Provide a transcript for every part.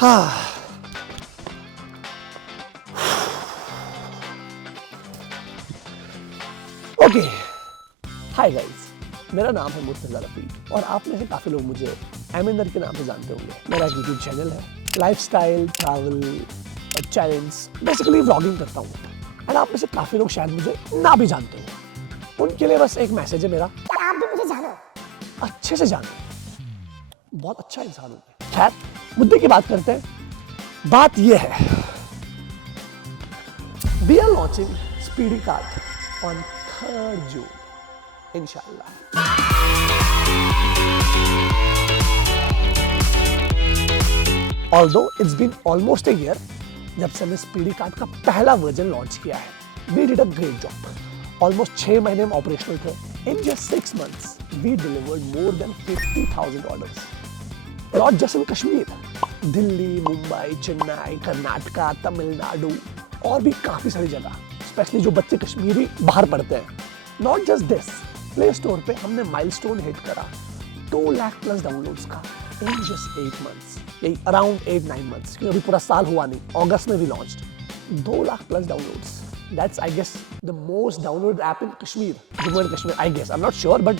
हाँ, okay. Hi guys, मेरा नाम है मुर्तजा रफी और आप में से काफ़ी लोग मुझे एमिनर के नाम से जानते होंगे। मेरा एक यूट्यूब चैनल है, lifestyle, travel, challenge, basically vlogging करता हूँ। एंड आप में से काफ़ी लोग शायद मुझे ना भी जानते हो। उनके लिए बस एक मैसेज है मेरा, आप भी मुझे जानो, अच्छे से जानो, बहुत अच्छा इंसान हूँ। खैर, मुद्दे की बात करते हैं। बात यह है, we are launching speedy cart on 3rd June, इंशाल्लाह। Although it's been almost a year जब से हमने स्पीडी कार्ट का पहला वर्जन लॉन्च किया है, we did a great job. Almost 6 महीने में ऑपरेशनल थे. In just 6 months, we delivered more than 50,000 orders. Not just in Kashmir, Delhi, Mumbai, Chennai, Karnataka, Tamil Nadu और भी काफी सारी जगह, स्पेशली जो बच्चे कश्मीरी बाहर पढ़ते हैं। Not just this, play store पे हमने माइलस्टोन हिट करा 2 लाख प्लस डाउनलोड्स का in just 8 months, यही अराउंड 8-9 months, क्योंकि अभी पूरा साल हुआ नहीं, अगस्त में भी launched. 2 lakh plus downloads, that's I guess the most downloaded app in Kashmir, Jammu and Kashmir, I guess, I'm not sure, but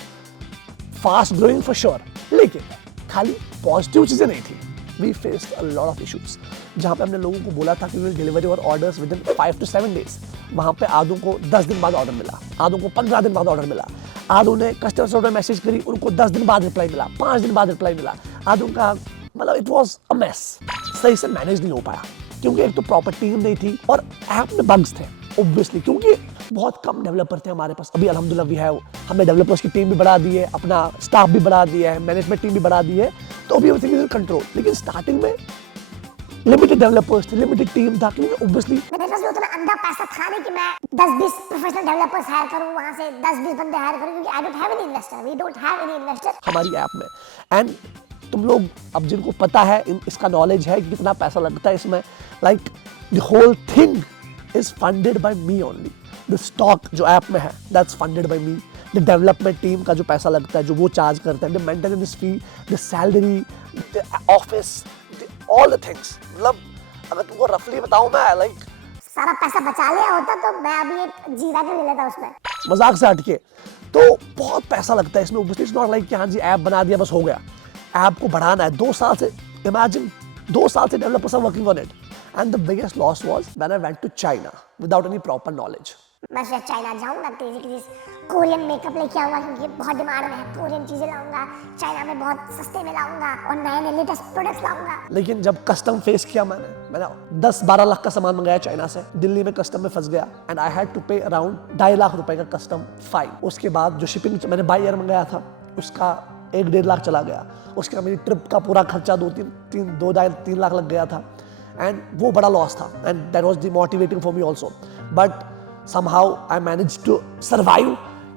fast growing for sure। लेकिन खाली पॉजिटिव चीजें नहीं थी, we faced a lot of issues। जहाँ पे हमने लोगों को बोला था कि we will deliver your orders within 5 to 7 days, वहाँ पे आदों को 10 दिन बाद ऑर्डर मिला, आदों को 15 दिन बाद ऑर्डर मिला, आदों ने कस्टमर सर्विस में मैसेज करी, उनको 10 दिन बाद रिप्लाई मिला, 5 दिन बाद रिप्लाई मिला, आदों का मतलब इट वाज अ मेस। सही से मैनेज नहीं हो पाया क्योंकि एक तो प्रॉपर टीम नहीं थी और ऐप में बग्स थे ऑब्वियसली, क्योंकि बहुत कम डेवलपर थे हमारे पास। अभी अल्हम्दुलिल्लाह भी है, हमने डेवलपर्स की टीम भी बढ़ा दी है, अपना स्टाफ भी बढ़ा दिया है, मैनेजमेंट टीम भी बढ़ा दी है, तो अभी एवरीथिंग इज इन कंट्रोल। लेकिन स्टार्टिंग में लिमिटेड डेवलपर्स थे, लिमिटेड टीम था, क्योंकि ऑब्वियसली मेरे पास भी उतना अंधा पैसा था नहीं कि मैं 10-20 प्रोफेशनल डेवलपर्स हायर करूं, वहां से 10-20 बंदे हायर करूं, क्योंकि I don't have any investor, we don't have any investor हमारी ऐप में। एंड तुम लोग अब जिनको पता है, इसका नॉलेज है कि कितना पैसा लगता है इसमें, like the whole thing is funded by me only. The stock जो ऐप में है that's funded by me. The development team का जो पैसा लगता है, जो वो चार्ज करता है, the maintenance fee, the salary, the office, all the things. मतलब अगर तुमको रफली बताऊं मैं, लाइक सारा पैसा बचा लिया होता तो मैं अभी एक जीरा के ले लेता उसमें। मजाक से हटके तो बहुत पैसा लगता है इसमें। इट्स नॉट लाइक कि हाँ जी ऐप बना दिया बस हो गया। ऐप को बढ़ाना है 2 साल से, इमेजिन 2 साल से developers are working on it. And the biggest loss was when I went to China without any proper knowledge. मैं शायद चाइना जाऊंगा, तेजी कोरियन मेकअप लेके आऊंगा क्योंकि बहुत डिमांड में है, कोरियन चीजें लाऊंगा, चाइना में बहुत सस्ते में लाऊंगा और नए लेटेस्ट प्रोडक्ट्स लाऊंगा। लेकिन जब कस्टम फेस किया मैंने 10-12 लाख का सामान मंगाया चाइना से, दिल्ली में कस्टम में फंस गया एंड आई हैड टू पे अराउंड 2.5 लाख रुपए का कस्टम फाइन। उसके बाद जो शिपिंग मैंने बाय एयर मंगाया था उसका 1-1.5 लाख चला गया। उसके बाद मेरी ट्रिप का पूरा खर्चा 2-3 लाख लग गया था एंड वो बड़ा लॉस था and that was demotivating for me also. But somehow I managed to survive,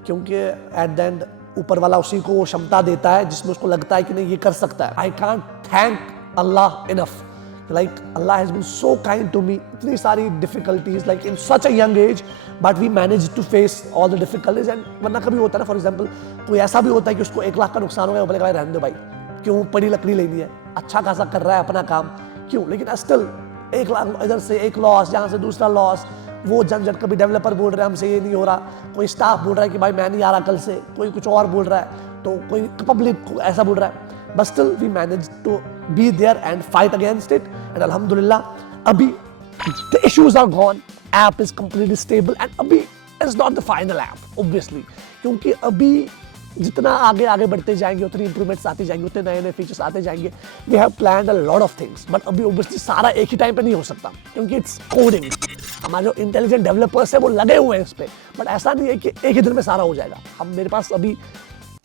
क्योंकि at the end ऊपर वाला उसी को वो क्षमता देता है जिसमें उसको लगता है कि नहीं ये कर सकता है। I can't thank Allah enough, like Allah has been so kind to me। इतनी सारी difficulties like in such a young age, but we managed to face all the difficulties। and वरना कभी होता है ना, फॉर एग्जाम्पल कोई ऐसा भी होता है कि उसको 1 लाख का नुकसान हो गया, बोलेगा भाई रहने दो भाई, क्यों पड़ी लकड़ी लेनी है, अच्छा खासा कर रहा है अपना काम, क्यों। लेकिन स्टिल 1 लाख इधर से एक लॉस, यहाँ से दूसरा लॉस, वो झंझट। कभी डेवलपर बोल रहे हैं हमसे ये नहीं हो रहा, कोई स्टाफ बोल रहा है कि भाई मैं नहीं आ रहा कल से, कोई कुछ और बोल रहा है, तो कोई पब्लिक ऐसा बोल रहा है। But still we manage to be there and fight against it and अल्हम्दुलिल्लाह अभी the issues are gone, app is completely stable and अभी is not the final app obviously, क्योंकि अभी जितना आगे आगे बढ़ते जाएंगे उतनी इंप्रूवमेंट्स आती जाएंगे, उतने नए नए फीचर्स आते जाएंगे। We have planned a lot of things, but अभी ऑब्वियसली सारा एक ही टाइम पे नहीं हो सकता क्योंकि इट्स कोडिंग। हमारे जो इंटेलिजेंट डेवलपर्स है वो लगे हुए हैं इस पे, बट ऐसा नहीं है कि एक ही दिन में सारा हो जाएगा। मेरे पास अभी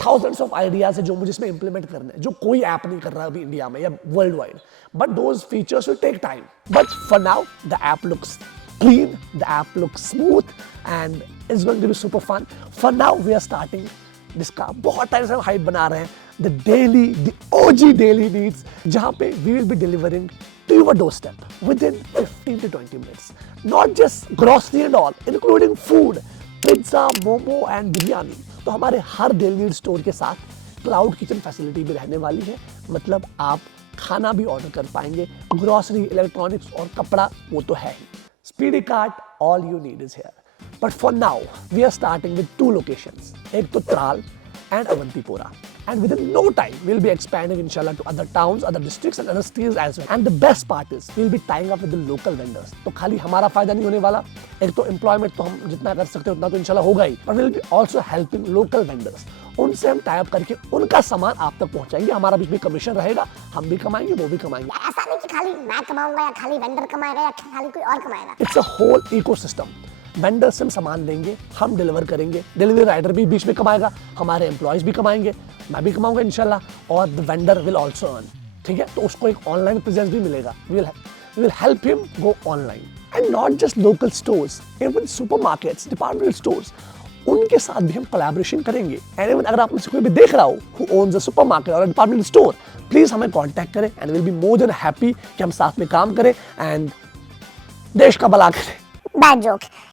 थाउजेंड्स ऑफ आइडियाज है जो मुझे इसमें इंप्लीमेंट करने हैं, जो कोई ऐप नहीं कर रहा अभी इंडिया में या world wide. But those features will take time, but for now the app looks clean, the app looks smooth and it's going to be super fun. For now we are starting जिसका बहुत time से हम hype बना रहे हैं, the daily, the OG daily needs, जहाँ पे we will be delivering to your doorstep within 15 to 20 minutes. Not just grocery and all, including food, pizza, momo and biryani. तो हमारे हर डेली नीड स्टोर के साथ cloud kitchen facility भी रहने वाली है। मतलब आप खाना भी ऑर्डर कर पाएंगे, ग्रोसरी, इलेक्ट्रॉनिक्स और कपड़ा वो तो है ही। Speedy Cart, all you need is here. But for now we are starting with 2 locations, एक तो Tral and Avantipoora, and within no time we'll be expanding inshallah to other towns, other districts and other states as well. And the best part is we'll be tying up with the local vendors. तो खाली हमारा फायदा नहीं होने वाला, एक तो employment तो हम जितना कर सकते हैं उतना तो इंशाल्लाह होगा ही, but we'll be also helping local vendors. उनसे हम टाई अप करके उनका सामान आप तक पहुंचाएंगे, हमारा बीच में कमीशन रहेगा, हम भी कमाएंगे वो भी कमाएंगे। ऐसा नहीं कि खाली मैं कमाऊंगा या खाली वेंडर कमाएगा या खाली कोई और कमाएगा। It's a whole ecosystem. Vendor से हम सामान लेंगे, हम डिलीवर करेंगे, डिलीवरी राइडर भी बीच में कमाएगा, हमारे एम्प्लॉयज भी कमाएंगे, मैं भी कमाऊंगा इंशाल्लाह, और the vendor will also earn. ठीक है, तो उसको एक ऑनलाइन प्रेजेंस भी मिलेगा। We will help him go online and not just local stores, even supermarkets, departmental stores, उनके साथ भी हम कोलैबोरेशन करेंगे। एंड इवन अगर आप मुझसे कोई भी देख रहा हो हु ओन्स अ सुपरमार्केट और डिपार्टमेंटल स्टोर, प्लीज हमें कांटेक्ट करें and will be more than happy कि हम साथ में काम करें एंड देश का भला करें। Bad joke.